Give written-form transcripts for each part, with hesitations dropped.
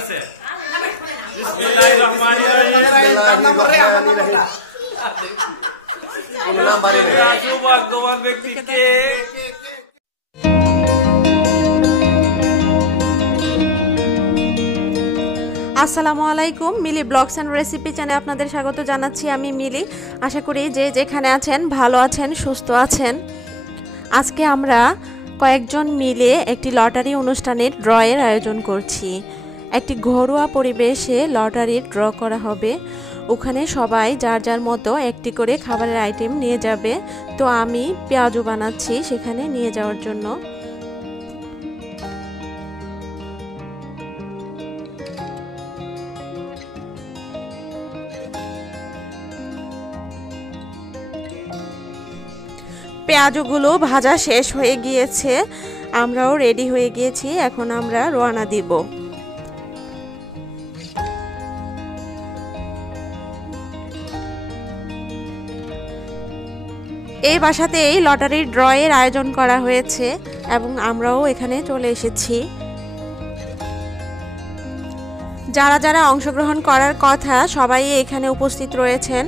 আছে বিসমিল্লাহির রহমানির রহিম কোন নাম্বারে সৌভাগ্যবান ব্যক্তি কে আসসালামু আলাইকুম মিলি ব্লগস এন্ড রেসিপি চ্যানেলে আপনাদের স্বাগত জানাচ্ছি আমি মিলি। আশা করি যে যেখানে আছেন ভালো আছেন সুস্থ আছেন। আজকে আমরা কয়েকজন মিলে একটি লটারি অনুষ্ঠানের ড্রয়ের আয়োজন করছি। একটি ঘরোয়া পরিবেশে লটারির ড্র করা হবে। ওখানে সবাই যার যার মতো একটি করে খাবারের আইটেম নিয়ে যাবে। তো আমি পেঁয়াজু বানাচ্ছি সেখানে নিয়ে যাওয়ার জন্য। পেঁয়াজগুলো ভাজা শেষ হয়ে গিয়েছে, আমরাও রেডি হয়ে গিয়েছি। এখন আমরা রওনা দিব। এই বাসাতেই লটারির ড্রয়ের আয়োজন করা হয়েছে এবং আমরাও এখানে চলে এসেছি। যারা যারা অংশগ্রহণ করার কথা সবাই এখানে উপস্থিত রয়েছেন।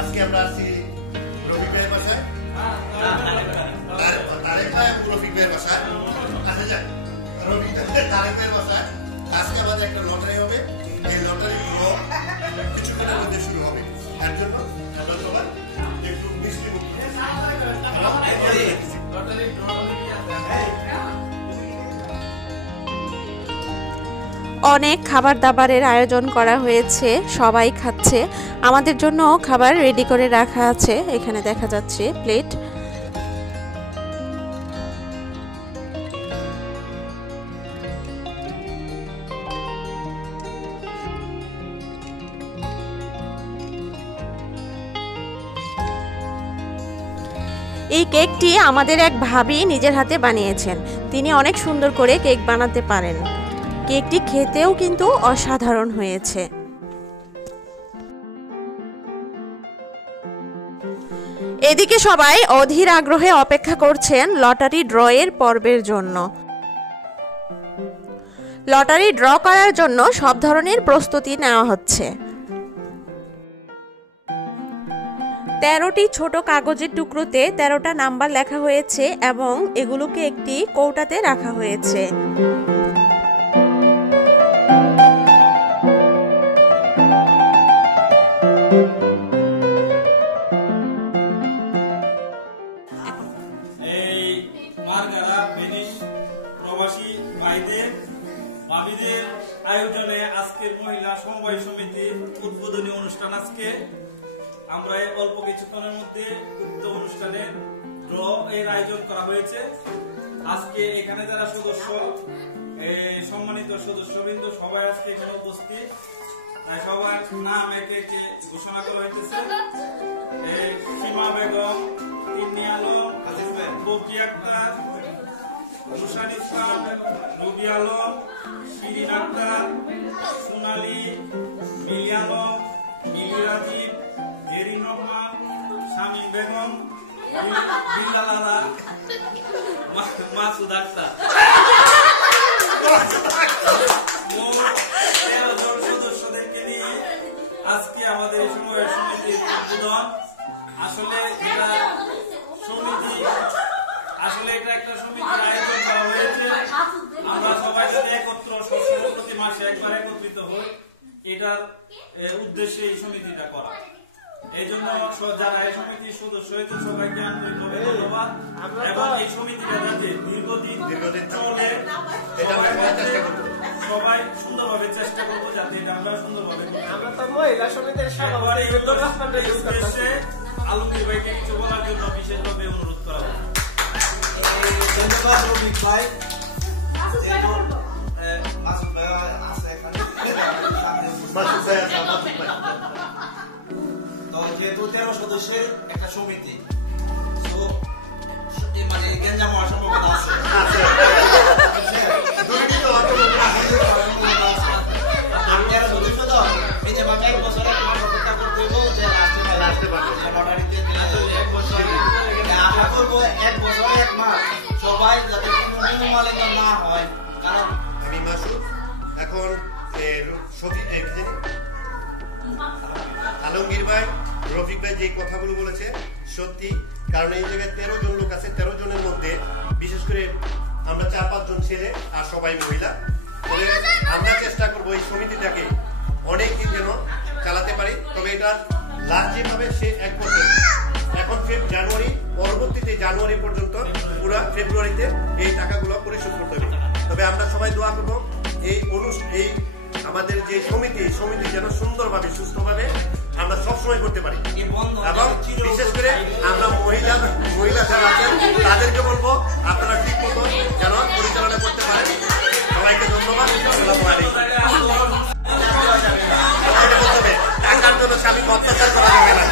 আজকে আমরা আছি রফিক ভাইয়ের বাসায়, তারেক ভাই এবং রফিক ভাইয়ের বাসায়। আচ্ছা যাক, রফিক তারেক ভাইয়ের বাসায় আজকে আমাদের একটা লটারি হবে। এই লটারি ড্র কিছুক্ষণের মধ্যে শুরু হবে। তার জন্য আমরা সবাই একটু মিষ্টি মুখ অনেক খাবার দাবারের আয়োজন করা হয়েছে, সবাই খাচ্ছে। আমাদের জন্য খাবার রেডি করে রাখা আছে, এখানে দেখা যাচ্ছে প্লেট। এই কেকটি আমাদের এক ভাবি নিজের হাতে বানিয়েছেন। তিনি অনেক সুন্দর করে কেক বানাতে পারেন। কেকটি খেতেও কিন্তু অসাধারণ হয়েছে। এদিকে সবাই অধীর আগ্রহে অপেক্ষা করছেন লটারি ড্রয়ের পর্বের জন্য। লটারি ড্র করার জন্য সব ধরনের প্রস্তুতি নেওয়া হচ্ছে। 13টি ছোট কাগজের টুকরোতে 13টা নাম্বার লেখা হয়েছে এবং এগুলোকে একটি কৌটাতে রাখা হয়েছে। আয়োজনে আজকের মহিলা সমবায় সমিতির উদ্বোধনী অনুষ্ঠান। আজকে আমরা অল্প কিছুক্ষণের মধ্যে উক্ত অনুষ্ঠানে ড্র এর আয়োজন করা হয়েছে। আজকে এখানে যারা সদস্য, সম্মানিত সদস্যবৃন্দ সবাই আজকে এখানে উপস্থিত। তাই সবার নাম একে একে ঘোষণা করা হইতেছে। সীমা বেগম, তিন্নি আলম, বকি আক্তার, রুশান ইসলাম, রবি আলম, শিরিন আক্তার, সোনালী, মিলি আলম, মিলি রাজীব, জেরিন রহমান, শামীম বেগম, বিল্লাল আলা, মাসুদ আক্তার। 13 জন সদস্যদেরকে নিয়ে আজকে আমাদের সমবায় সমিতির উদ্বোধন। আসলে এটা একটা সমিতির আয়োজন করা হয়েছে। আমরা সবাই যদি একত্র প্রতি মাসে একবার একত্রিত হই, এটার উদ্দেশ্যে এই সমিতিটা করা। এই জন্য যারা এই সমিতির সদস্য হয়েছে সবাইকে আন্তরিকভাবে ধন্যবাদ। এবং এই সমিতিটা যাতে দীর্ঘদিন চলে সবাই সুন্দরভাবে চেষ্টা করবো, যাতে এটা আমরা সুন্দরভাবে আলমগীর ভাইকে কিছু বলার জন্য বিশেষভাবে অনুরোধ করা হবে। ধন্যবাদ রফিক ভাই। যেহেতু 13 সদস্যের একটা সমিতি, মানে গেঞ্জাম হওয়ার সম্ভাবনা আছে। সদস্য তো এই যে এক বছর অপেক্ষা করতে সবাই যাতে কোনো মনোমালিন্য না হয়, কারণ আমি মাসুদ। এখন আলমগীর ভাই, রফিক ভাই যে কথাগুলো বলেছে সত্যি, কারণ এই জায়গায় 13 জন লোক আছে। 13 জনের মধ্যে বিশেষ করে আমরা 4-5 জন ছেলে আর সবাই মহিলা। তবে আমরা চেষ্টা করবো এই সমিতিটাকে অনেক দিন যেন চালাতে পারি। তবে এটা লাস্ট যেভাবে সে 1 বছর, এখন জানুয়ারি, পরবর্তীতে জানুয়ারি পর্যন্ত পুরো ফেব্রুয়ারিতে এই টাকাগুলো পরিশোধ করতে হবে। তবে আমরা সবাই দোয়া করবো এই আমাদের যে সমিতি যেন সুন্দরভাবে সুস্থভাবে আমরা সবসময় করতে পারি। এবং বিশেষ করে আমরা মহিলা যারা আছেন তাদেরকে বলবো আপনারা ঠিক মতো যেন পরিচালনা করতে পারেন। সবাইকে ধন্যবাদ। আসসালামু আলাইকুম। টাকার জন্য স্বামী অত্যাচার করা যাবে না।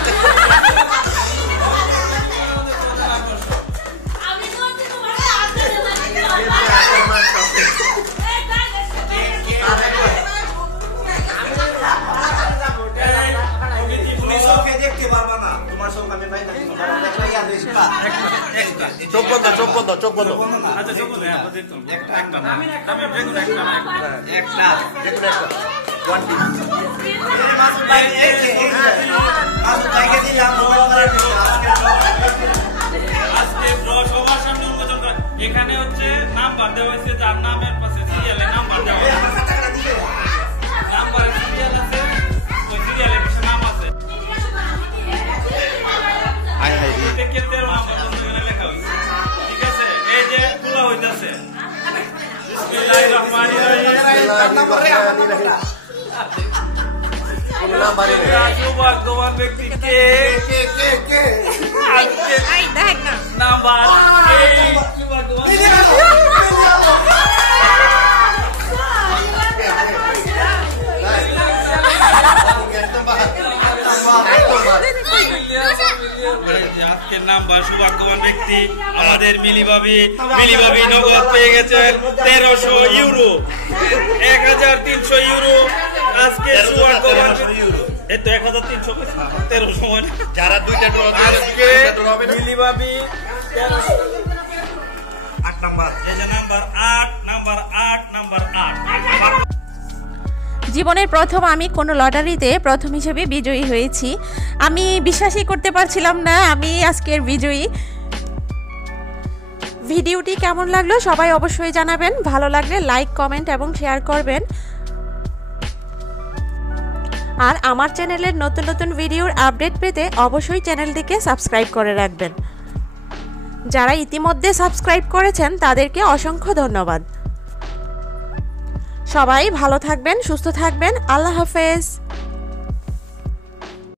দেখতে পারবা না, তোমার সব আমি ভাই চোখ বন্ধ। আচ্ছা চোখ বন্ধ, একটা আজকে সবার সামনে উন্মোচন করা। এখানে হচ্ছে নাম্বার দেওয়া হয়েছে, যার নামের পাশে সিরিয়ালে নাম্বার দেওয়া হয়েছে, নাম্বারে সিরিয়াল আছে, ওই সিরিয়ালের পিছনে নাম আছে। প্রত্যেকের 13 নাম্বার বন্ধুগুলো লেখা হয়েছে। ঠিক আছে, এই যে খোলা হইতাছে। বিসমিল্লাহির রহমানির রহিম। সৌভাগ্যবান ব্যক্তি কে? নাম্বার আজকের নাম্বার সৌভাগ্যবান ব্যক্তি আমাদের মিলি ভাবি নগদ পেয়ে গেছেন 1300 ইউরো, 1300 ইউরো। আজকে সৌভাগ্যবান এই তো 1300 1300 মানে যারা দুইটা আজকে মিলি ভাবি 8 নাম্বার, এই যে নাম্বার 8 জীবনের প্রথম আমি কোনো লটারিতে প্রথম হিসেবে বিজয়ী হয়েছি। আমি বিশ্বাসই করতে পারছিলাম না আমি আজকের বিজয়ী। ভিডিওটি কেমন লাগলো সবাই অবশ্যই জানাবেন। ভালো লাগলে লাইক, কমেন্ট এবং শেয়ার করবেন। আর আমার চ্যানেলের নতুন নতুন ভিডিওর আপডেট পেতে অবশ্যই চ্যানেলটিকে সাবস্ক্রাইব করে রাখবেন। যারা ইতিমধ্যে সাবস্ক্রাইব করেছেন তাদেরকে অসংখ্য ধন্যবাদ। সবাই ভালো থাকবেন, সুস্থ থাকবেন। আল্লাহ হাফেজ।